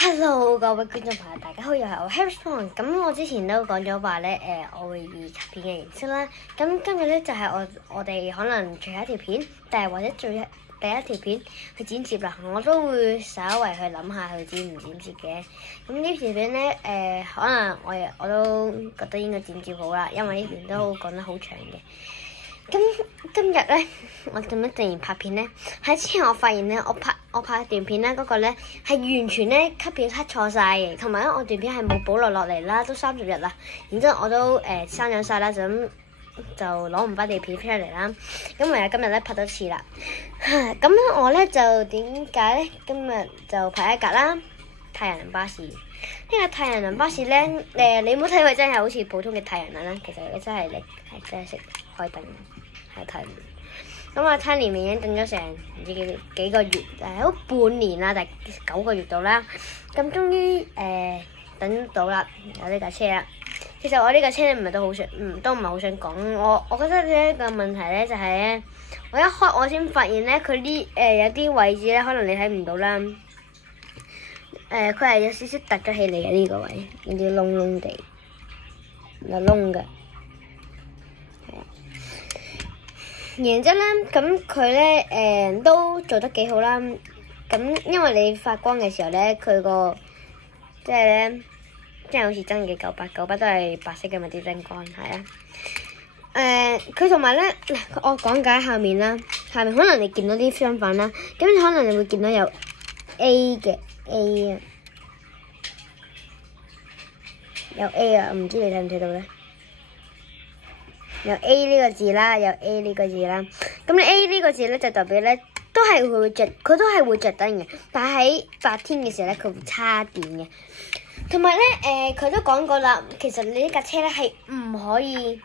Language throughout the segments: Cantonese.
Hello，各位觀眾朋友，大家好，又係我 Harrison。咁我之前都講咗話咧，我會以卡片嘅形式啦。咁今日咧就係我哋可能最後一條片，但係或者第一條片去剪接啦。我都會稍為去諗下去剪唔剪接嘅。咁呢條片咧，可能我都覺得應該剪接好啦，因為呢邊都講得好長嘅。咁今日咧，我點解突然拍片咧？喺之前我發現咧，我拍段片咧，嗰個咧係完全咧cut片cut錯晒嘅，同埋咧我段片係冇保留落嚟啦，都30日啦。然之後我都刪咗晒啦，就攞唔翻條片出嚟啦。咁唯有今日咧拍多次啦。咁我咧就點解咧？今日就拍一格啦，太陽能巴士。呢個太陽能巴士咧，你唔好睇佢真係好似普通嘅太陽能啦，其實佢真係真係識開燈。太年咁啊！7年已經等咗成唔知幾個月，好半年啦，第9個月度啦。咁終於等到啦，有呢架車啦。其實我呢架車唔係都唔係好想講。我覺得呢個問題咧就係咧，我一開我先發現咧，佢有啲位置咧，可能你睇唔到啦。佢係有少少突咗起嚟嘅呢個位，有啲窿窿地，有窿嘅。然之後咧，咁佢咧都做得幾好啦。咁因為你發光嘅時候咧，佢個即係咧，即係好似真嘅98都係白色嘅咪啲燈光，係啊。佢同埋咧，我講解下面啦，下面可能你見到啲相反啦，咁可能你會見到有 A 嘅 A 啊，有 A 啊，唔知你睇唔睇到咧？有 A 呢個字啦，有 A 呢個字啦。咁你 A 呢個字咧就代表咧，佢都係會着燈嘅，但係喺白天嘅時候咧，佢會叉電嘅。同埋咧，佢都講過啦，其實你呢架車咧係唔可以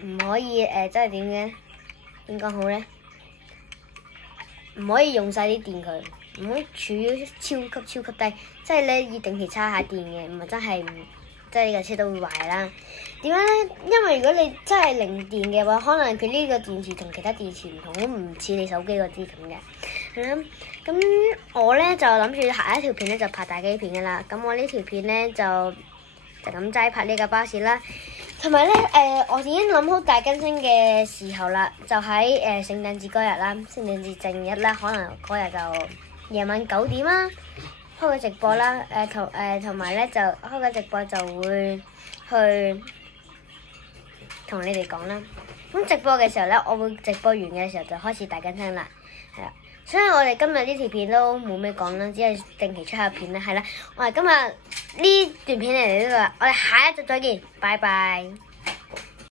即係點講好咧？唔可以用晒啲電佢，唔可以處於超級低，即係咧要定期叉下電嘅，唔係真係即係呢架車都會壞啦。點解咧？因為如果你真係零電嘅話，可能佢呢個電池同其他電池唔同，都唔似你手機嗰啲咁嘅。係啦，咁我咧就諗住下一條片咧就拍大機片噶啦。咁我呢條片咧就咁齋拍呢架巴士啦。同埋咧，我已經諗好大更新嘅時候啦，就喺聖誕節嗰日啦，聖誕節正日啦，可能嗰日就夜晚9點啦，開個直播啦。同埋咧就開個直播就會去同你哋講啦。咁直播嘅時候咧，我會直播完嘅時候就開始大更新啦，係啦。所以我哋今日呢條片都冇咩講啦，只係定期出下片啦，係啦。我哋今日呢段片嚟到呢度啦，我哋下一集再見，拜拜。